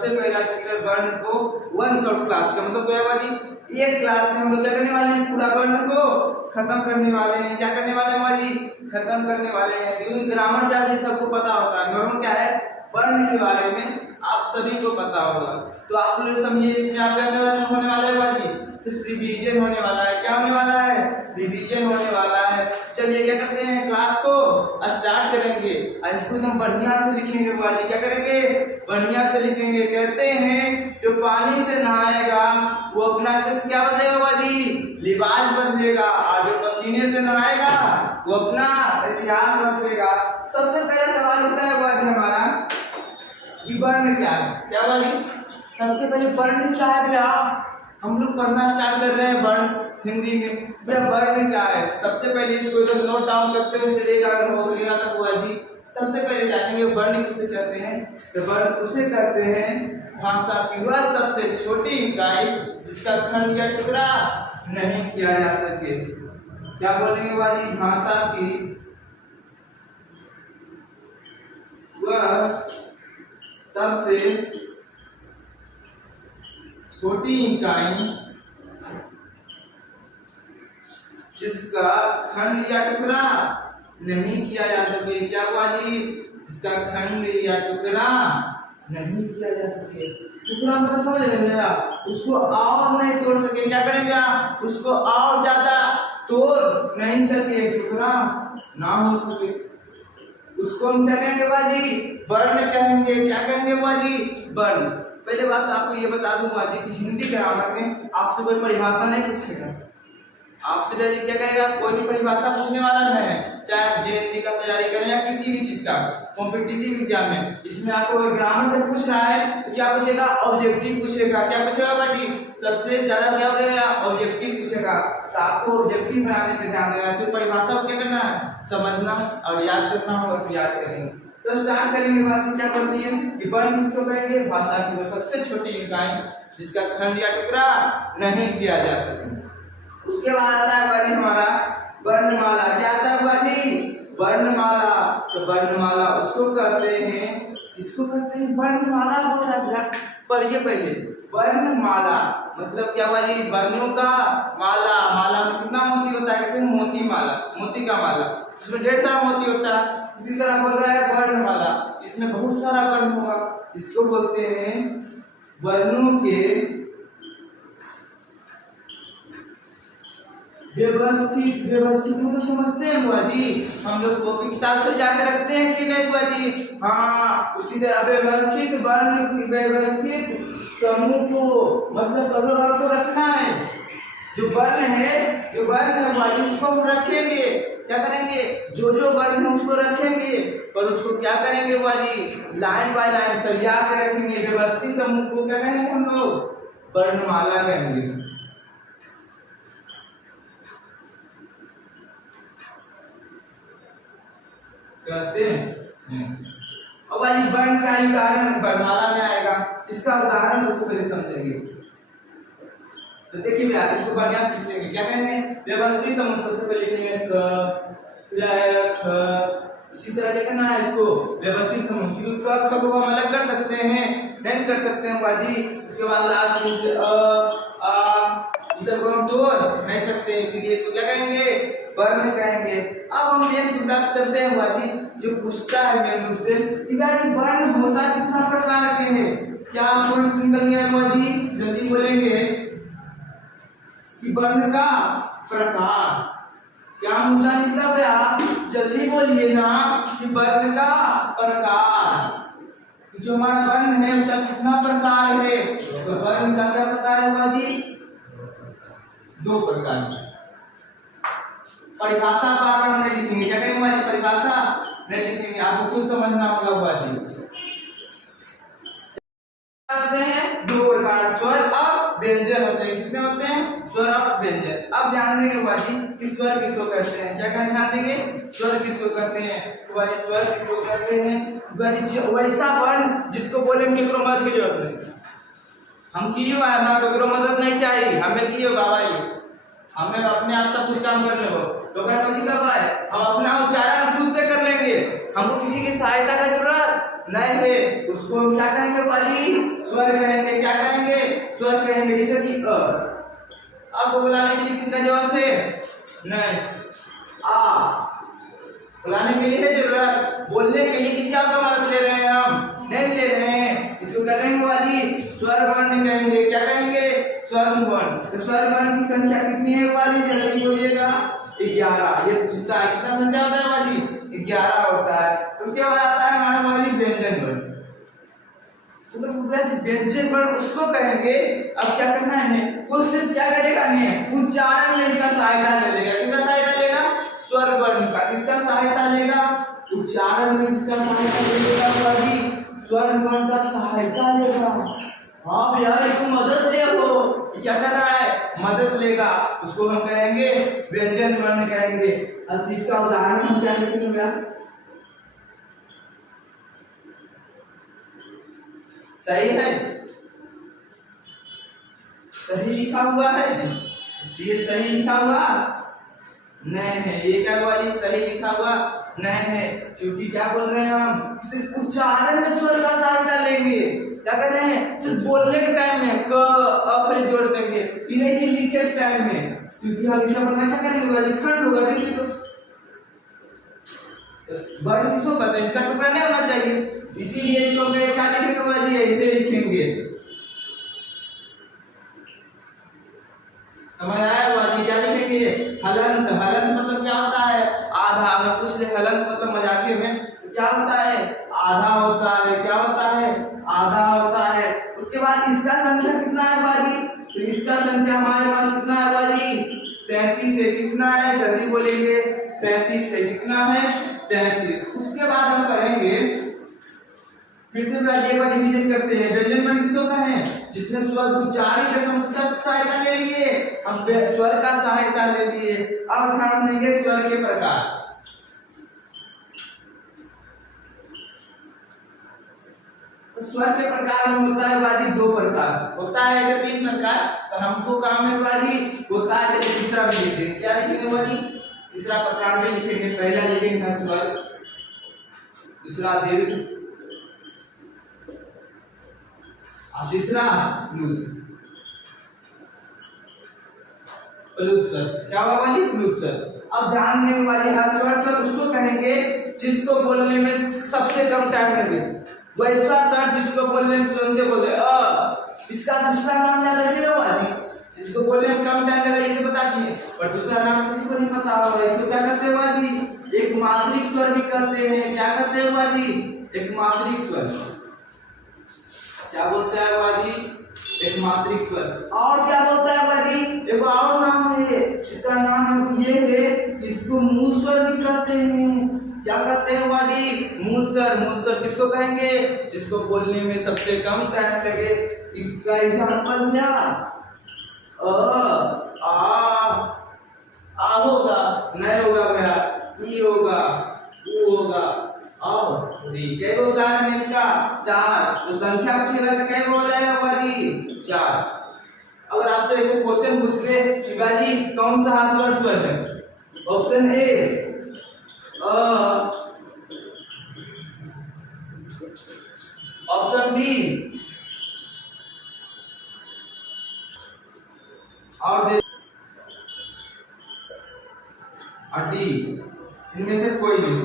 सबसे पहला चैप्टर वर्ण को वन शॉट क्लास का मतलब क्या है बाजी, एक क्लास में हम लोग क्या करने वाले हैं, पूरा वर्ण को खत्म करने वाले हैं। क्या करने वाले हैं बाजी, खत्म करने वाले हैं। क्योंकि ग्रामर क्या है सबको पता होता है, नॉर्मल क्या है वर्ण के बारे में आप सभी को पता होगा। तो आप लोग समझिए इसमें आप क्या होने वाला है बाजी, सिर्फ रिवीजन होने वाला है। क्या होने वाला है, रिवीजन होने वाला है। चलिए क्या करते हैं, क्लास को स्टार्ट करेंगे और इसको एकदम बढ़िया से लिखेंगे बाजी। क्या करेंगे, बढ़िया से लिखेंगे। कहते हैं जो पानी से नहाएगा वो अपना सिर्फ क्या बदलेगा बाजी, लिबास बदलेगा, और जो पसीने से नहाएगा वो अपना इतिहास बदलेगा। सबसे पहला सवाल होता है बाजी हमारा कि वर्ण क्या है। क्या बाजी, सबसे पहले वर्ण क्या है भैया, हम लोग पढ़ना स्टार्ट कर रहे हैं वर्ण हिंदी में। भैया वर्ण क्या है, सबसे पहले इसको तो नोट डाउन करते हुए चलिएगा अगर हो सकेगा तो हुआ जी। सबसे पहले जानेंगे वर्ण किसे कहते हैं, तो वर्ण उसे कहते हैं भाषा की वह सबसे छोटी इकाई जिसका खंड या टुकड़ा नहीं किया जा सके। क्या बोलेंगे बाजी, भाषा की वह सबसे छोटी इकाई जिसका खंड या टुकड़ा नहीं किया जा सके। क्या बाजी, जिसका खंड या टुकड़ा नहीं किया जा सके। टुकड़ा मतलब समझ रहे हैं, उसको और नहीं तोड़ सके। क्या करेंगे आप, उसको और ज्यादा तोड़ नहीं सके, टुकड़ा ना हो सके, उसको हम क्या कहेंगे बाजी, वर्ण कहेंगे। क्या कहेंगे बाजी, वर्ण। पहले बात तो आपको ये बता दूं बाजी कि हिंदी ग्रामर में आपसे कोई परिभाषा नहीं पूछेगा। आपसे बाजी क्या कहेगा, कोई भी परिभाषा पूछने वाला नहीं है। चाहे आप जेएनपी का तैयारी करें या किसी भी चीज का कॉम्पिटिटिव एग्जाम में, इसमें आपको ग्रामर से पूछ रहा है तो क्या पूछेगा, ऑब्जेक्टिव पूछेगा। क्या पूछेगा बाजी, सबसे ज्यादा क्या बोलेगा, ऑब्जेक्टिव पूछेगा। तो आपको ऑब्जेक्टिव बनाने पे ध्यान देना, सिर्फ परिभाषा को क्या करना है, समझना और याद करना होगा तो याद करेंगे। तो स्टार्ट करेंगे बात क्या करती है कि वर्ण किसको कहेंगे, भाषा की वो सबसे छोटी इकाई जिसका खंड या टुकड़ा नहीं किया जा सके। उसके बाद आता है बाजी हमारा वर्णमाला। क्या आता है बाजी, वर्णमाला। तो वर्णमाला उसको कहते हैं, किसको कहते हैं, वर्णमाला बोल रहा है। पढ़िए पहले, वर्णमाला मतलब क्या बाजी, वर्णों का माला। माला में कितना मोती होता है, कहते हैं मोती माला, मोती का माला, इसमें ढेर सारा मोती होता है। इसी तरह बोल रहा है वर्णमाला, इसमें बहुत सारा वर्ण होगा। इसको बोलते हैं वर्णों के व्यवस्थित। व्यवस्थित मतलब समझते हैं बुआ जी, हम लोग कॉपी किताब से जाके रखते हैं कि नहीं बुआ जी, हाँ उसी तरह व्यवस्थित वर्ण, व्यवस्थित समूह को मतलब अगर आपको रखना है, जो वर्ण है, जो वर्ण है बुआ जी उसको हम रखेंगे। क्या करेंगे, जो जो वर्ण है उसको रखेंगे और उसको क्या करेंगे बुआ जी, लाइन बाय लाइन सरिया के रखेंगे। व्यवस्थित समूह को क्या कहेंगे हम लोग, वर्णमाला कहेंगे। कहते हैं अब भाई वर्ण का उदाहरण वर्णमाला में आएगा, इसका उदाहरण सबसे पहले समझेंगे। तो देखिए भैया इसको बढ़िया सीखेंगे। क्या कहते हैं, व्यवस्थित समूह सबसे पहले लिखेंगे इसी तरह क्या करना है, इसको व्यवस्थित समूह का को हम अलग कर सकते हैं, नहीं कर सकते हैं बाजी। उसके बाद लास्ट में से इस सबको हम तोड़ नहीं सकते, इसीलिए इसको क्या कहेंगे, वर्ण कहेंगे। अब हम मेन मुद्दा पे चलते हैं बाजी, जो पूछता है मेन रूप से कि भाई वर्ण होता कितना प्रकार के हैं। क्या आपको निकल गया बाजी, जल्दी बोलेंगे कि वर्ण का प्रकार। क्या मुद्दा निकला भैया, जल्दी बोलिए ना कि वर्ण का प्रकार। जो हमारा वर्ण है उसका कितना प्रकार है, तो वर्ण का क्या प्रकार है बाजी, दो प्रकार। परिभाषा बार बार हम नहीं लिखेंगे। क्या करेंगे बाजी, परिभाषा नहीं लिखेंगे, आपको कुछ समझना होगा बाजी। होते हैं दो प्रकार, स्वर और व्यंजन होते हैं। कितने होते हैं, स्वर और व्यंजन। अब ध्यान देंगे बाजी कि स्वर किसको कहते हैं। क्या कहें, ध्यान देंगे, स्वर किसको कहते हैं। तो बाजी स्वर किसको कहते हैं, बाजी वैसा वर्ण जिसको बोलेंगे केकरो मदद की जरूरत नहीं, हम की हुआ है ना, केकरो मदद नहीं चाहिए, हमें की होगा भाई, हमें अपने आप सब कुछ काम करने हो तो मैं तो सीखा पाए, हम अपना उच्चारण खुद से कर लेंगे, हमको किसी की सहायता का जरूरत नहीं है उसको हम क्या कहेंगे बाजी? स्वर कहेंगे। क्या कहेंगे? स्वर कहेंगे। जैसे कि को बुलाने के लिए किसका जवाब है? नहीं। आ बुलाने के लिए है जरूरत, बोलने के लिए किसका मदद ले रहे हैं? हम नहीं ले रहे हैं। इसको क्या कहेंगे बाजी? स्वर वर्ण कहेंगे। क्या कहेंगे? स्वर वर्ण। तो स्वर वर्ण की संख्या कितनी है बाजी? जल्दी बोलिएगा। 11। ये पूछता है कितना संख्या होता है बाजी? 11 होता है। उसके बाद आता है हमारा बाजी व्यंजन वर्ण। तो व्यंजन वर्ण उसको कहेंगे। अब क्या करना है? वो सिर्फ क्या करेगा? नहीं उच्चारण में इसका सहायता ले लेगा। किसका सहायता लेगा? स्वर वर्ण का। किसका सहायता लेगा? उच्चारण में किसका सहायता लेगा बाजी? स्वर वर्ण का सहायता लेगा। हाँ भैया इसको मदद ले वो क्या कर रहा है? मदद लेगा। उसको हम कहेंगे व्यंजन वर्ण कहेंगे। अब इसका उदाहरण हम क्या लिखेंगे भैया? सही है, सही लिखा हुआ है। ये सही लिखा हुआ नहीं है। ये क्या हुआ? ये सही लिखा हुआ नहीं है, क्योंकि क्या बोल रहे हैं हम? सिर्फ उच्चारण में स्वर का सहायता लेंगे। क्या कर रहे हैं? सिर्फ बोलने के टाइम में क अ जोड़ देंगे, इन्हें की लिखते टाइम में। क्योंकि हम इसका मतलब क्या करेंगे? खंड होगा। देखिए तो वर्ण किसको कहते हैं? इसका टुकड़ा नहीं होना चाहिए, इसीलिए इसको क्या लिखेंगे बाजी? ऐसे लिखेंगे। समझ आया बाजी? क्या लिखेंगे? हलंत। हलंत मतलब क्या होता है? आधा। अगर पूछ ले हलंत मतलब मजाकिये में क्या होता है? आधा होता है। क्या होता है? आधा होता है। उसके बाद इसका संख्या कितना है बाजी? तो इसका संख्या हमारे पास कितना है बाजी? 33 है। कितना है? जल्दी बोलेंगे। 35 है। कितना है? 33। उसके बाद हम करेंगे फिर से एक बार रिवीजन करते हैं। व्यंजन वर्ण किसको कहें? जिसमें स्वर उच्चारण के सहायता ले लिए, हम स्वर का सहायता ले लिए। अब ध्यान देंगे स्वर के प्रकार। तो स्वर के प्रकार में होता है बाजी 2 प्रकार होता है। ऐसे 3 प्रकार, तो हमको काम है बाजी होता है। चलिए तीसरा भी लिखेंगे। क्या लिखेंगे बाजी? तीसरा प्रकार में लिखेंगे। पहला लिखेंगे स्वर, दूसरा दीर्घ, तीसरा प्लुस्वर। क्या होगा बाजी? प्लुस्वर। अब ध्यान देने वाली हस्वर स्वर उसको कहेंगे जिसको बोलने में सबसे कम टाइम लगे। वैसा सर जिसको बोलने में तुरंत बोले इसका दूसरा नाम क्या रखिएगा बाजी? जिसको बोलने में कम टाइम लगा ये तो बता दिए, पर दूसरा नाम किसी को नहीं पता होगा। इसको क्या कहते हैं बाजी? एक मात्रिक स्वर भी कहते हैं। क्या कहते हैं बाजी? एक मात्रिक स्वर। क्या बोलता है बाजी? एक मात्रिक स्वर। और क्या बोलता है बाजी? एक और नाम है, इसका नाम ये है, इसको मूल स्वर भी कहते हैं। क्या कहते हैं बाजी? मूल स्वर। मूल स्वर किसको कहेंगे? जिसको बोलने में सबसे कम टाइम लगे। इसका एग्जांपल क्या? आ होगा, नहीं होगा भैया, ई होगा, ऊ होगा, और डी। उदाहरण है इसका 4। तो संख्या पूछेगा तो क्या हो जाएगा बाजी? 4। अगर आपसे ऐसे क्वेश्चन पूछ ले कि बाजी कौन सा हस्वर स्वर है? ऑप्शन ए ऑप्शन बी और डी। इनमें से कोई नहीं।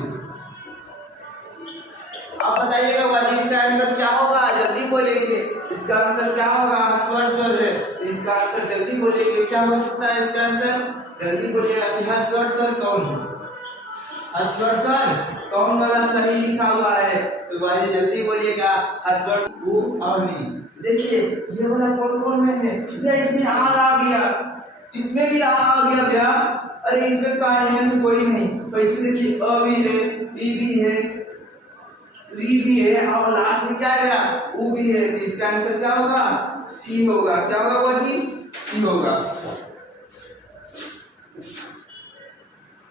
आप बताइएगा बाजी इसका आंसर क्या होगा? जल्दी बोलेंगे। इसका आंसर क्या होगा? हस्वर स्वर है। इसका आंसर जल्दी बोलेंगे। क्या हो सकता है इसका आंसर? जल्दी बोलिएगा कि हस्वर स्वर कौन है? हस्वर स्वर कौन वाला सही लिखा हुआ है? तो बाजी जल्दी बोलिएगा। हस्वर ऊ और नी। देखिए ये वाला कौन कौन में है? इसमें आ गया, इसमें भी आ गया भैया। अरे इसमें कहा इनमें से कोई नहीं। तो इसमें देखिए अ भी है, ई भी है, री भी है, और लास्ट में क्या है? ऊ भी है। इसका आंसर क्या होगा? सी होगा। क्या होगा बाजी? सी होगा।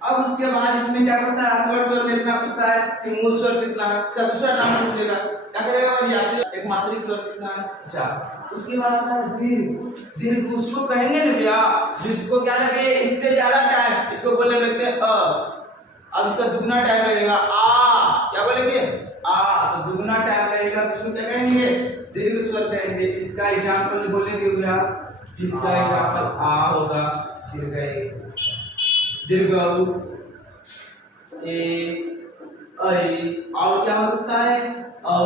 अब उसके बाद इसमें क्या करता है? हस्वर स्वर में इतना पूछता है कि मूल स्वर कितना है, इसका दूसरा नाम पूछ लेगा। क्या करेगा बाजी? आपसे एक मात्रिक स्वर कितना है? 4। उसके बाद आता है दीर्घ। दीर्घ उसको कहेंगे ना भैया जिसको क्या लगे इससे ज्यादा टाइम, इसको बोलने लगते हैं अब इसका दुगना टाइम लगेगा। आ क्या बोलेंगे? आ, तो दुगुना टाइम लगेगा तो इसको क्या कहेंगे, दीर्घ स्वर कहेंगे। इसका एग्जाम्पल बोलेंगे भैया, जिसका एग्जाम्पल आ होगा, दीर्घ दीर्घ ए ऐ, और क्या हो सकता है, औ,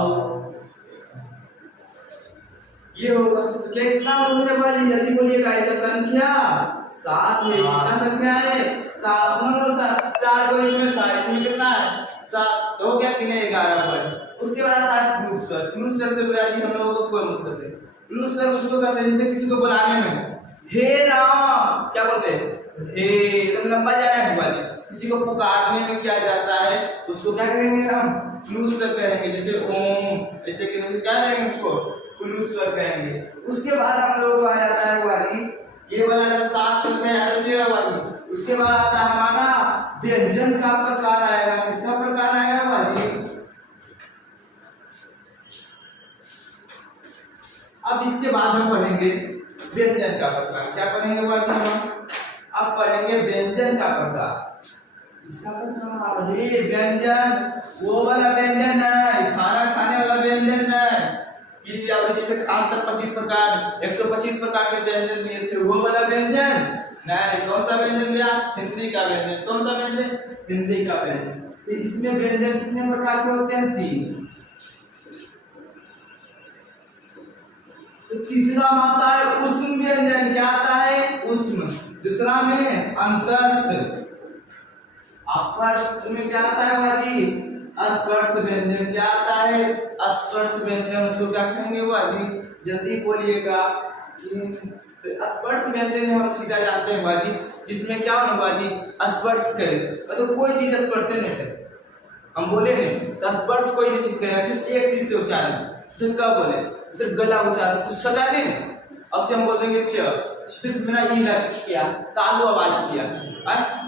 ये होगा। तो कितना होने वाली, जल्दी बोलिएगा। ऐसा संख्या 7 है। कितना संख्या है, 7। मतलब 4 को इसमें था, इसमें कितना है, 7, तो हो गया कि नहीं, 11 पर। उसके बाद आता है फ्लूट स्वर। फ्लूट स्वर से बुलाती हम लोगों को कोई मतलब नहीं। फ्लूट स्वर उसको कहते हैं जैसे किसी को बुलाने में, हे राम, क्या बोलते हैं, हे, एकदम लंबा जा रहा है बुलाती। किसी को पुकारने में क्या जाता है, उसको क्या कहेंगे हम, फ्लूट स्वर कहेंगे। जैसे ओम, ऐसे क्या कहेंगे उसको, फ्लूट स्वर कहेंगे। उसके बाद हम लोगों को आ जाता है वाली, ये वाला 7 में वाली। उसके बाद आता है हमारा व्यंजन का प्रकार आएगा। किसका प्रकार आएगा वाली, अब इसके बाद हम पढ़ेंगे व्यंजन का प्रकार। क्या पढ़ेंगे वाली हम, अब पढ़ेंगे व्यंजन का प्रकार। इसका प्रकार, अरे व्यंजन वो वाला व्यंजन है, खाना खाने वाला व्यंजन है कि आपने जैसे खान सर 25 प्रकार 125 प्रकार के व्यंजन दिए थे, वो वाला व्यंजन नहीं। कौन सा व्यंजन दिया, हिंदी का व्यंजन। कौन सा व्यंजन, हिंदी का व्यंजन। तो इसमें व्यंजन कितने प्रकार के होते हैं, 3। तो तीसरा आता है उष्म व्यंजन। क्या आता है, उष्म। दूसरा में अंतस्थ। अपस्थ में क्या आता है बाजी, स्पर्श व्यंजन। क्या आता है, स्पर्श व्यंजन। उसको क्या कहेंगे बाजी, जल्दी बोलिएगा। स्पर्श व्यंजन में हम सीधा जानते हैं बाजी, जिसमें क्या होना बाजी, स्पर्श करे, मतलब कोई चीज स्पर्श नहीं करे। हम बोले नहीं तो स्पर्श कोई भी चीज करे, सिर्फ एक चीज से उच्चारण, सिर्फ क्या बोले, सिर्फ गला उच्चारण, कुछ सटा नहीं। अब से हम बोल देंगे च, सिर्फ मेरा ई लग किया, तालु आवाज किया।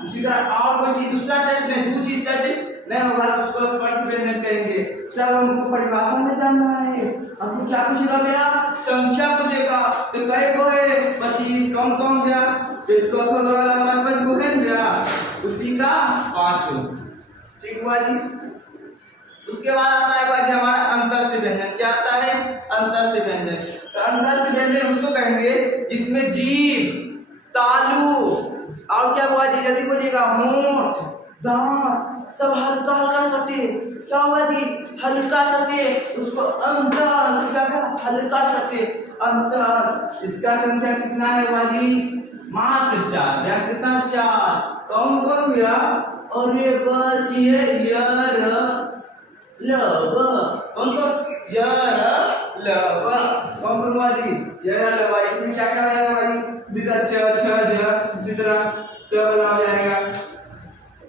उसी तरह और कोई चीज दूसरा टच नहीं, दो चीज टच नहीं होगा, उसको स्पर्श व्यंजन कहेंगे। सब हमको परिभाषा में जानना है। हमको क्या पूछेगा भैया, संख्या पूछेगा। तो कई को है, 25, कौन गया, फिर को वाला 5 को है भैया, उसी का 5। ठीक हुआ जी। उसके बाद आता है बाजी हमारा अंतस्थ व्यंजन। क्या आता है, अंतस्थ व्यंजन। तो अंतस्थ व्यंजन उसको कहेंगे जिसमें जीभ, तालु और क्या हुआ जी, जल्दी बोलिएगा, होंठ, दांत सब हल्का हल्का सटे। क्या हुआ जी, हल्का सटे, उसको अंतस्थ, क्या हल्का सटे, अंतस्थ। इसका संख्या कितना है बाजी, मात्र 4। या कितना, 4। कौन गया, और ये बस ये यर लब, कौन यर लब, कौन बनवादी, यर लब। इसमें क्या क्या आएगा भाई, सीधा छ ज, इसी तरह क वाला हो जाएगा,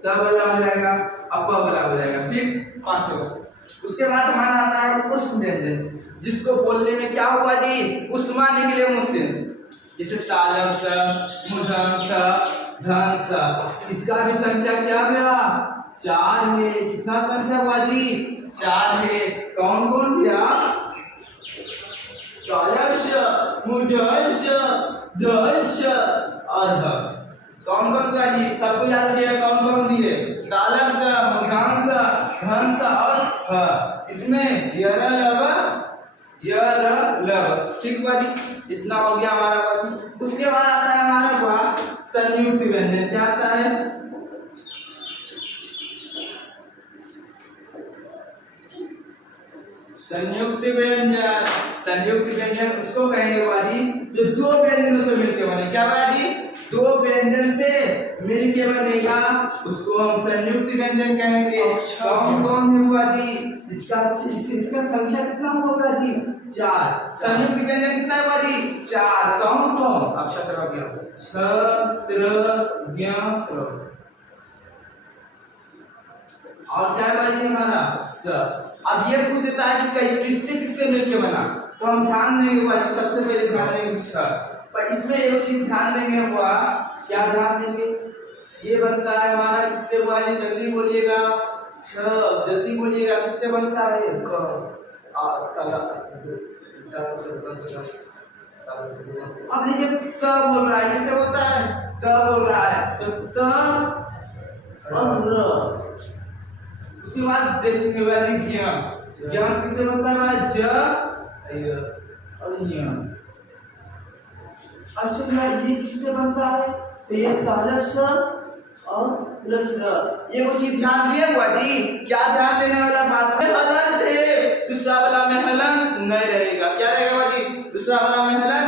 त वाला हो जाएगा, अप वाला हो जाएगा। ठीक, 5 होगा। उसके बाद हमारा आता है उष्म व्यंजन, जिसको बोलने में क्या हुआ जी, उष्मा निकले मुंह से। जैसे तालम स, मूर्धन स, धन स। इसका भी संख्या क्या हुआ, 4 है। कितना संख्या हुआ जी, 4 है। कौन भैया, तालम स, मूर्धन स, धन स और ध। कौन का जी, सबको याद रखिएगा, कौन दिए, तालम स, मूर्धन स, धन स और ह। इसमें यर लब। ठीक हुआ जी, इतना हो गया हमारा बात। उसके बाद आता है हमारा हुआ संयुक्त व्यंजन। क्या आता है, संयुक्त व्यंजन। संयुक्त व्यंजन उसको कहेंगे बाजी जो 2 व्यंजनों से मिलके बने। क्या बाजी, 2 व्यंजन से मिलके बनेगा, उसको हम संयुक्त व्यंजन कहेंगे। कौन है बाजी, इसका संख्या कितना होगा जी, 4। संयुक्त व्यंजन कितना है बाजी, 4। कौन अक्षर और क्या है बाजी हमारा स। अब ये पूछ देता है कि किससे मिलके बना, तो हम ध्यान देंगे बाजी, सबसे पहले ध्यान देंगे छ। पर इसमें एक चीज ध्यान देंगे हुआ, क्या ध्यान देंगे, ये बनता है हमारा किससे हुआ, जल्दी बोलिएगा, छ, जल्दी बोलिएगा, किससे बनता है, क। अब देखिए त बोल रहा है, किससे होता है, त बोल रहा है, तो त और र। उसके बाद देखने वाली ज्ञ किससे बनता है भाई? ज और य। अच्छा भाई ये किससे बनता है? तो ये तालब स और प्लस र। ये वो चीज ध्यान दिए हुआ जी, क्या ध्यान देने वाला बात है? हलन थे, दूसरा वाला में हलन नहीं रहेगा। क्या रहेगा बाजी? दूसरा वाला में हलन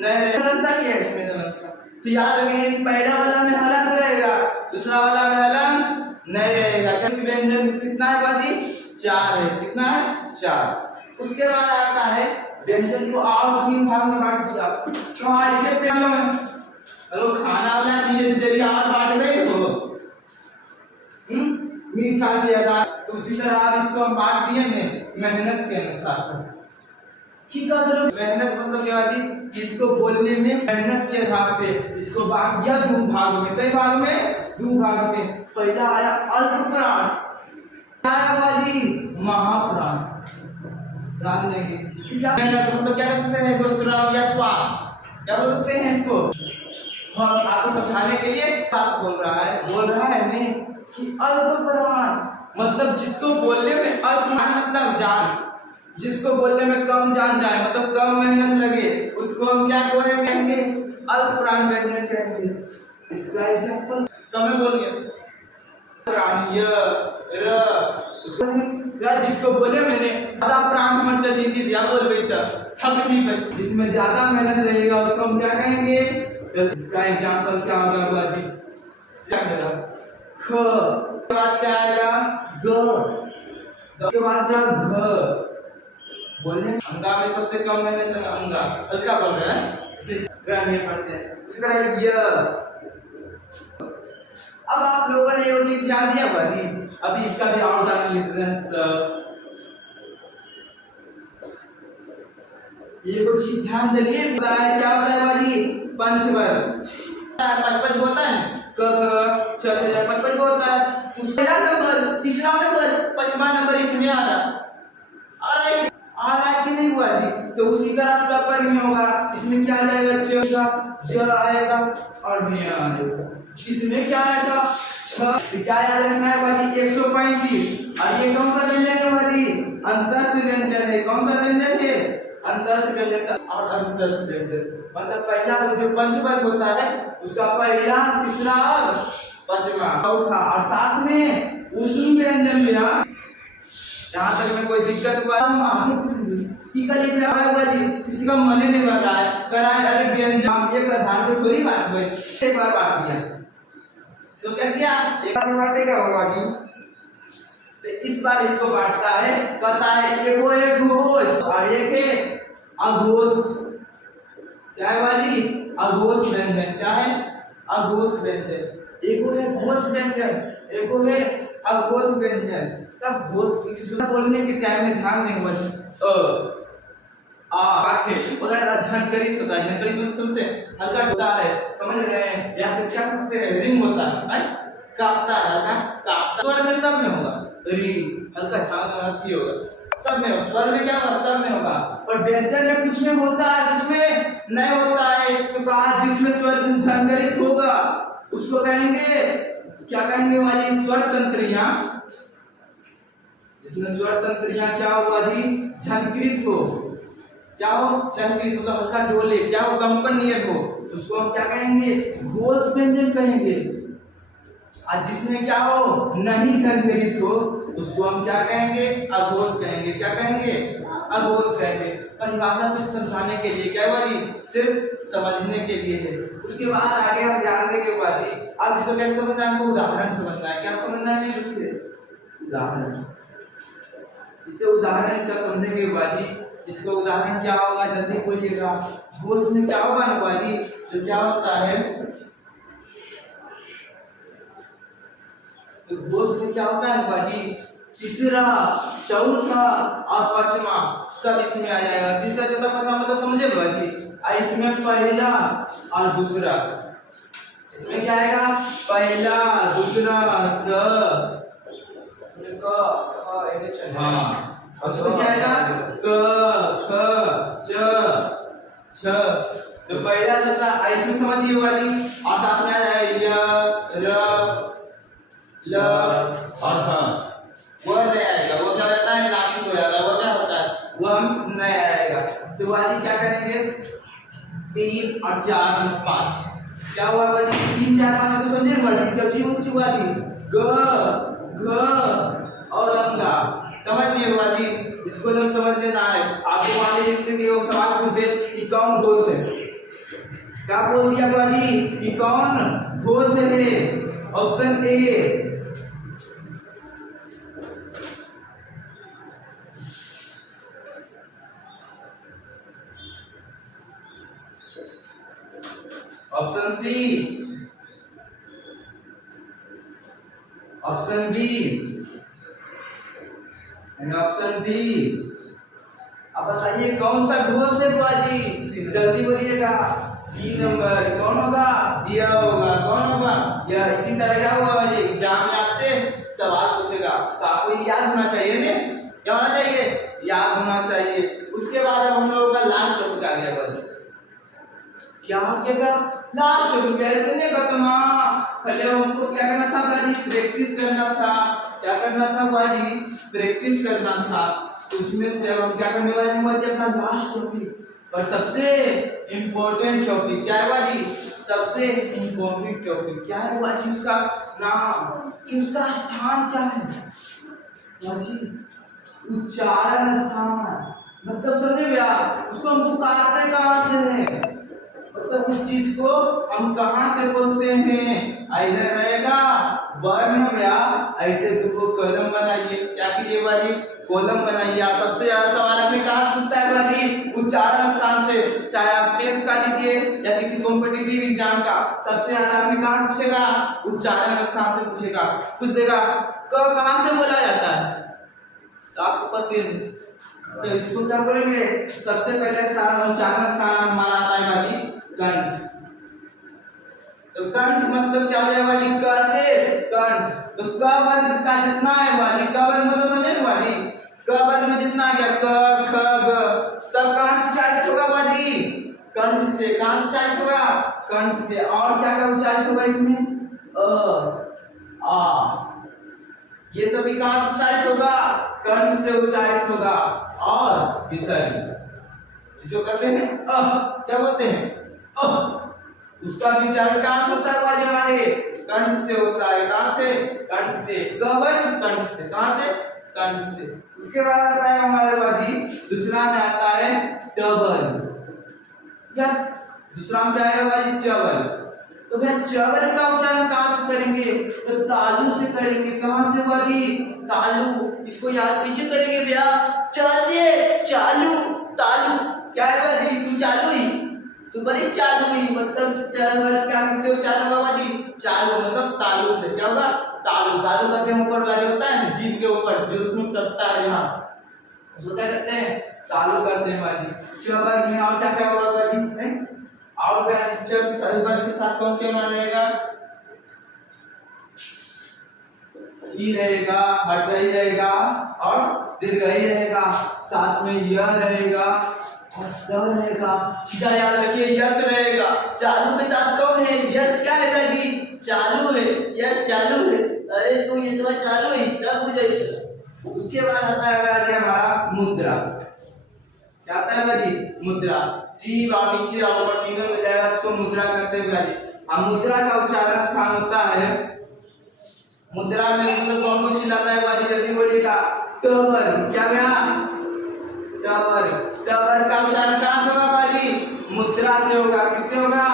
नहीं रहेगा। हलन था क्या इसमें? हलन था तो याद रखें, पहला वाला में हलन रहेगा, दूसरा वाला में हलन नहीं रहेगा। क्योंकि व्यंजन कितना है बाजी? 4 है। कितना है? 4। उसके बाद आता है व्यंजन को और 3 भाग में बांट दिया। तो ऐसे पहले हेलो खाना वाला चीज जरिए आप बांट गए हो, मीठा दिया था तो उसी तरह आप इसको हम बांट दिए मेहनत के अनुसार। ठीक है, तो मेहनत मतलब क्या बाजी? इसको बोलने में मेहनत के आधार पे इसको बांट दिया 2 भाग में। कई भाग में? 2 भाग में। पहला आया अल्प प्राण, आया बाजी महाप्राण। ध्यान देंगे मेहनत मतलब क्या कर सकते हैं इसको? श्रम या श्वास, क्या बोल सकते हैं इसको? हम आपको समझाने के लिए बात बोल रहा है नहीं कि अल्प प्राण मतलब जिसको बोलने में अल्प मतलब जान, जिसको बोलने में कम जान जाए मतलब कम मेहनत लगे, उसको हम क्या कहेंगे? अल्प प्राण व्यंजन कहेंगे। इसका एग्जांपल कम बोलिए प्राण य र। जिसको बोले मैंने ज्यादा प्राण मत चली थी या बोल रही था थक थी, जिसमें ज्यादा मेहनत लगेगा उसको हम क्या कहेंगे? इसका एग्जांपल क्या होगा बाजी? क्या मेरा ख के बाद क्या आएगा? ग के बाद क्या? घ। बोले अंगा में सबसे कम मेहनत है अंगा, हल्का बोल रहे हैं इसे ग्रामीण पढ़ते हैं। उसका है य। अब आप लोगों ने ये चीज ध्यान दिया बाजी, अभी इसका भी और जान लेते। ये को चीज ध्यान दिलिए, क्या होता है बाजी? पंचवर्ग। 5 होता है, क छ 5 होता है। पहला नंबर, तीसरा नंबर, 5वां नंबर इसमें आ रहा है कि नहीं हुआ जी? तो उसी तरह सब पर में होगा। इसमें क्या आ जाएगा? ज आएगा और भी आएगा। इसमें क्या आएगा? 6। क्या याद रखना है बाजी? 135। और ये कौन सा व्यंजन है बाजी? अंतस्थ व्यंजन है। कौन सा व्यंजन है? अंतस्थ व्यंजन। और अंतस्थ व्यंजन मतलब पहला जो पंचवर्ग होता है उसका पहला, तीसरा और 5वां, चौथा और साथ में उष्ण व्यंजन में। यहाँ तक में कोई दिक्कत हुआ हम आगे टीका लेके आ रहा है जी, किसी का मन नहीं करता है कराए अरे व्यंजन हम एक आधार पे थोड़ी बात हुई, एक बार बांट दिया। सो क्या किया? एक बार बांटेगा होगा कि तो इस बार इसको बांटता है, कहता है एगो एक घोष और एक अघोष। क्या है बाजी? अघोष व्यंजन। क्या है? अघोष व्यंजन। एगो है घोष व्यंजन, एगो है अघोष व्यंजन। तब घोष किसी बोलने के टाइम में ध्यान नहीं हुआ पाठे वगैरह झनकरित होता है। झनकरित मतलब सुनते हैं हल्का होता है, समझ रहे हैं? या फिर क्या करते हैं? रिंग होता है, कांपता है, हल्का कांपता। स्वर में सब में होगा, री हल्का छाती होगा, सब में होगा। स्वर में क्या होगा? सब में होगा। और व्यंजन में कुछ में होता है, कुछ में नहीं होता है। तो कहा जिसमें स्वर झनकरित होगा उसको कहेंगे, क्या कहेंगे वाली? स्वर तंत्रियां। इसमें स्वर तंत्रियां क्या होगा जी? झनकृत हो। क्या हो? झनकृत मतलब हल्का डोले, क्या हो? कंपन नियर हो, उसको हम क्या कहेंगे? घोष व्यंजन कहेंगे। और जिसमें क्या हो? नहीं झनकृत हो उसको हम क्या कहेंगे? अघोष कहेंगे। क्या कहेंगे? अघोष कहेंगे। परिभाषा सिर्फ समझाने के लिए, क्या हुआ जी? सिर्फ समझने के लिए है। उसके बाद आगे हम ध्यान देंगे हुआ जी। अब इसको कैसे समझना है? हमको उदाहरण समझना है। क्या समझना है? इससे उदाहरण, इससे उदाहरण इसका समझेंगे बाजी। इसका उदाहरण क्या होगा? जल्दी बोलिएगा। घोष में क्या होगा ना बाजी? तो क्या होता है? तो घोष में क्या होता है बाजी? तीसरा, चौथा और 5वां सब इसमें आ जाएगा। तीसरा, चौथा, 5वां मतलब समझे बाजी? इसमें पहला और दूसरा, इसमें क्या आएगा? पहला, दूसरा, और क्या आएगा? क, ख, च, छ। तो पहला, दूसरा इसमें समझिए वाली, और साथ में आ जाएगा य, र, ल और ह। वो 3 और 4 और 5 क्या हुआ बाजी 3 4 5 को समझे बाजी क्या चीज कुछ हुआ थी ग घ और अंगा समझ लिए बाजी इसको जब समझ लेना है आपको मान लीजिए इससे कि वो सवाल पूछे कि कौन घोष है क्या बोल दिया बाजी कि कौन घोष है option A option C option B and option D अब बताइए कौन सा घोष है बाजी जल्दी बोलिएगा सी नंबर कौन होगा यह होगा कौन होगा यह इसी तरह क्या होगा बाजी एग्जाम में आपसे सवाल पूछेगा तो आपको ये याद होना चाहिए ना क्या होना चाहिए याद होना चाहिए उसके बाद अब हम लोगों का लास्ट टॉपिक आ गया बाजी क्या हो गया लास्ट टॉपिक है इतने खत्म पहले हमको क्या करना था बाजी प्रैक्टिस करना था क्या करना था बाजी प्रैक्टिस करना था तो उसमें से अब हम क्या करने वाले हैं बाजी अपना लास्ट टॉपिक और सबसे इम्पोर्टेंट टॉपिक क्या है बाजी सबसे इम्पोर्टेंट टॉपिक क्या है बाजी उसका नाम कि उसका स्थान क्या है बाजी उच्चारण स्थान मतलब समझे भैया उसको हम पुकारते कहाँ से है मतलब उस चीज को हम कहाँ से बोलते हैं इधर रहेगा वर्ण या ऐसे दो कॉलम बनाइए क्या कीजिए बाजी कॉलम बनाइए सबसे ज्यादा सवाल अपने कहाँ पूछता है बाजी उच्चारण स्थान से चाहे आप 10th का लीजिए या किसी कॉम्पिटिटिव एग्जाम का सबसे ज्यादा अपने कहाँ पूछेगा उच्चारण स्थान से पूछेगा पूछ देगा क कहाँ से बोला जाता है तो आपको पता है तो इसको क्या बोलेंगे सबसे पहले स्थान उच्चारण स्थान हमारा आता है बाजी कंठ तो कंठ मतलब क्या हो जाएगा बाजी क से कंठ तो क वर्ग का जितना है बाजी क वर्ग मतलब समझे ना बाजी क वर्ग में जितना गया क ख ग सब कहां से उच्चारित होगा बाजी कंठ से कहां से उच्चारित होगा कंठ से और क्या क्या उच्चारित होगा इसमें अ आ ये सभी कहां से उच्चारित होगा कंठ से उच्चारित होगा और विसर्ग इसको कहते हैं क्या बोलते हैं उसका भी उच्चारण कहां से होता है बाजी हमारे कंठ से होता है कहां से कंठ से गवर्ग कंठ से कहां से कंठ से उसके बाद आता है हमारे बाजी दूसरा में आता है टबल क्या दूसरा में क्या आएगा बाजी चवल तो भैया चवल का उच्चारण कहां से करेंगे तो तालु से करेंगे कहां से बाजी तालु इसको याद कैसे करेंगे भैया चलिए चालू तालु क्या है बाजी तू चालू ही तो बड़ी चालू ही मतलब क्या किससे उच्चारण होगा बाजी चालू मतलब तालु से क्या होगा तालु तालु का क्या ऊपर वाले होता है जीभ के ऊपर जो उसमें सत्ता है यहाँ उसको क्या कहते हैं तालु कहते हैं बाजी चवर में और क्या क्या होगा बाजी और बाजी चवर के साथ कौन क्या मान रहेगा ई रहेगा हर्षई रहेगा और दीर्घई रहेगा साथ में य रहेगा और स रहेगा सीधा याद रखिए यश रहेगा चालू के साथ कौन है यश क्या है बाजी चालू है यश चालू है अरे तो ये सब चालू है सब बुझाइए उसके बाद आता है बाजी हमारा मुद्रा क्या आता है बाजी मुद्रा जीभ और नीचे और ऊपर तीनों मिल जाएगा उसको मुद्रा कहते हैं बाजी अब मुद्रा का उच्चारण स्थान होता है मुद्रा में मतलब कौन कौन चिल्लाता है बाजी जल्दी बोलिएगा टबर क्या भैया टबर टबर का उच्चारण कहां से होगा बाजी मुद्रा से होगा किससे होगा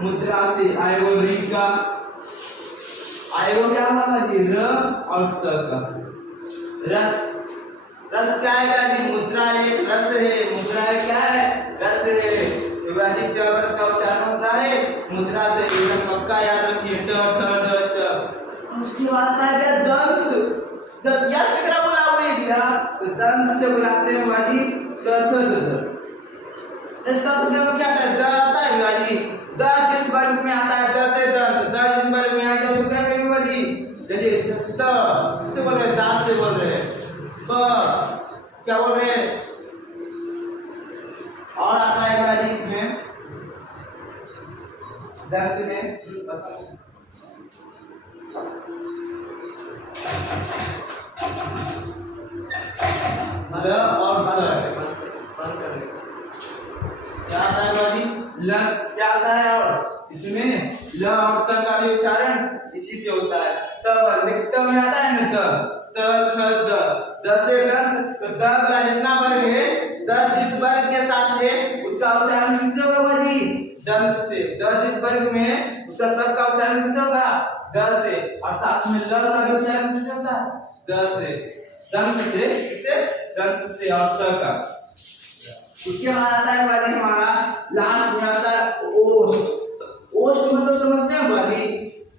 मुद्रा से आएगा री का आएगा क्या होगा बाजी र और स का रस रस क्या है बाजी मुद्रा एक रस है मुद्रा है क्या है रस है तो बाजी टबर का उच्चारण होता है मुद्रा से एकदम पक्का याद रखिए ट ठ ड स उसके बाद आता है दंत दंत यस की तरह बोला हुआ है क्या तो दंत से बुलाते हैं बाजी द थ द इस दंत से हम क्या कहते हैं द आता है बाजी द जिस वर्ग में आता है द से दंत द जिस वर्ग में आता है उसको क्या कहेंगे बाजी चलिए द किससे बोल रहे हैं दांत से बोल रहे हैं ब क्या बोल रहे हैं और आता है बाजी इसमें दंत में पसंद और क्या आता है बाजी लस, क्या आता है और इसमें ल और स का भी उच्चारण इसी से होता है। तब देखते में आता है ना त थ द से दंत, तो द वाला जितना वर्ग है द जिस वर्ग के साथ है उसका उच्चारण किससे होगा बाजी दंत से। द जिस वर्ग में है उसका सब का उच्चारण किससे होगा द से, और साथ में ल का भी उच्चारण किससे होता है द से, दंत से, किससे दंत से और स का। उसके बाद आता है बाजी हमारा लास्ट में आता है ओष्ठ। ओष्ठ मतलब समझते हैं बाजी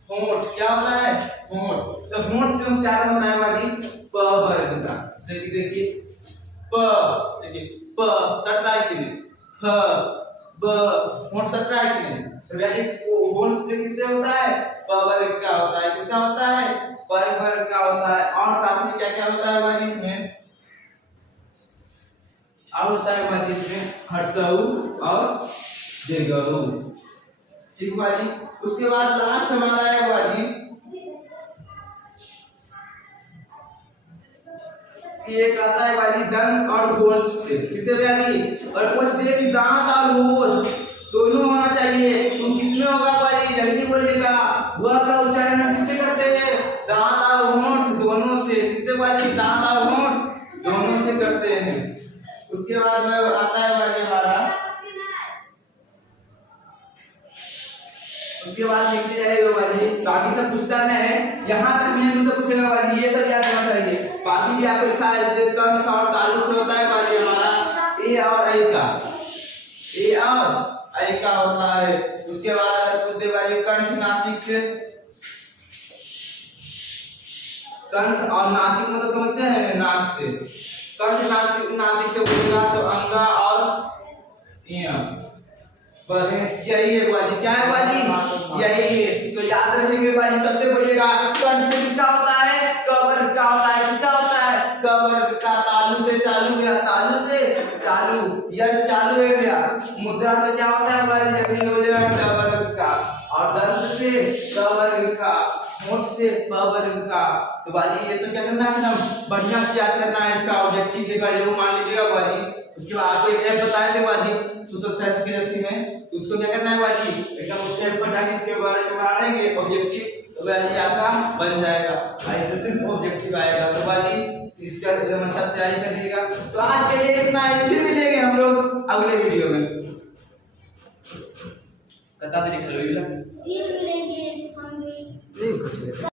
होंठ, क्या होता है होंठ। तो होंठ से उच्चारण होता है बाजी प वर्ग का। जैसे कि देखिए प, देखिए प सट रहा है कि नहीं, फ ब होंठ सट रहा है कि नहीं, तो बाजी होंठ से किससे होता है प वर्ग का होता है। किसका होता है प वर्ग का होता है। और साथ में क्या क्या होता है बाजी इसमें, और होता है बाजी इसमें हर्षऊ और दीर्घऊ। ठीक बाजी। उसके बाद लास्ट हमारा है बाजी एक आता है बाजी दंत और गोष्ठ से। किससे बाजी और पूछते कि दांत और गोष्ठ दोनों होना चाहिए, तो किसमें होगा बाजी जल्दी बोलिएगा। वह का उच्चारण हम किससे करते हैं दांत और होंठ दोनों से। किससे बाजी दांत और होंठ दोनों से करते हैं। उसके बाद में आता है बाजी हमारा, उसके बाद लिखते जाएगा बाजी बाकी सब पूछता है, यहाँ तक मैंने मुझसे पूछेगा बाजी ये सब याद होना चाहिए। बाकी भी आपको लिखा है जैसे कंठ और तालु से होता है बाजी हमारा ए और ऐ का, ए और ऐ का होता है। उसके बाद अगर पूछते बाजी कंठ नासिक से, कंठ और नासिक मतलब समझते हैं नाक से, कंठ नासिक से बोलेगा तो अंगा और बस यही है बाजी। क्या है बाजी यही है। तो याद रखेंगे बाजी सबसे बढ़िएगा कंठ से किसका होता है क वर्ग का होता है। किसका होता है क वर्ग का। तालु से चालू गया, तालु से चालू, यश चालू है गया। मुद्रा से क्या होता है बाजी जल्दी हो जाएगा ड वर्ग का, और दंत से क वर्ग का, होंठ से प वर्ग का। तो बाजी ये सब क्या करना है एकदम बढ़िया से याद करना है। इसका ऑब्जेक्टिव देगा जरूर मान लीजिएगा बाजी। उसके बाद आपको एक ऐप बताए थे बाजी सोशल साइंस की रस्सी में, उसको क्या करना है बाजी एकदम उस ऐप पर जाके इसके बारे में पढ़ेंगे ऑब्जेक्टिव, तो बाजी आपका बन जाएगा। ऐसे सिर्फ ऑब्जेक्टिव आएगा। तो बाजी इसका एकदम अच्छा तैयारी कर लीजिएगा। तो आज के लिए इतना ही, फिर मिलेंगे हम लोग अगले वीडियो में। कता तरीके से फिर मिलेंगे हम भी।